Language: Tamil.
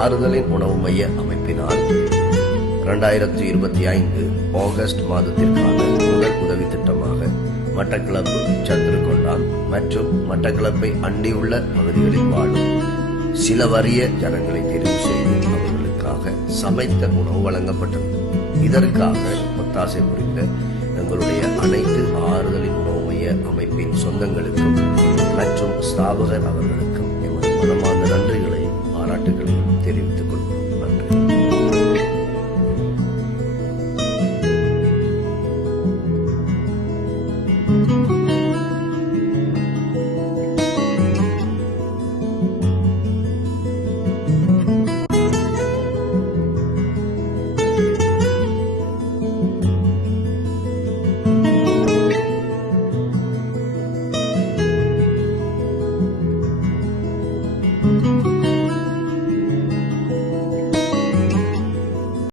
ஆறுதலின் உணவு மைய அமைப்பினால் 2025 ஆகஸ்ட் மாதத்திற்கான முதல் உதவி திட்டமாக மட்டக்களப்பு, சத்துருக்கொண்டான் மற்றும் மட்டக்களப்பை அண்டியுள்ள பகுதிகளில் வாழும் சில வறிய ஜனங்களை தெரிவு செய்து அவர்களுக்காக சமைத்த உணவு வழங்கப்பட்டது. இதற்காக ஒத்தாசை புரிந்த எங்களுடைய அனைத்து ஆறுதலின் உணவு மைய அமைப்பின் சொந்தங்களுக்கும் மற்றும் ஸ்தாபகர் அவர்களுக்கும் எமது மனமார்ந்த நன்றிகளையும் பாராட்டுகளையும் தெரிவித்துக் கொள்வோம்.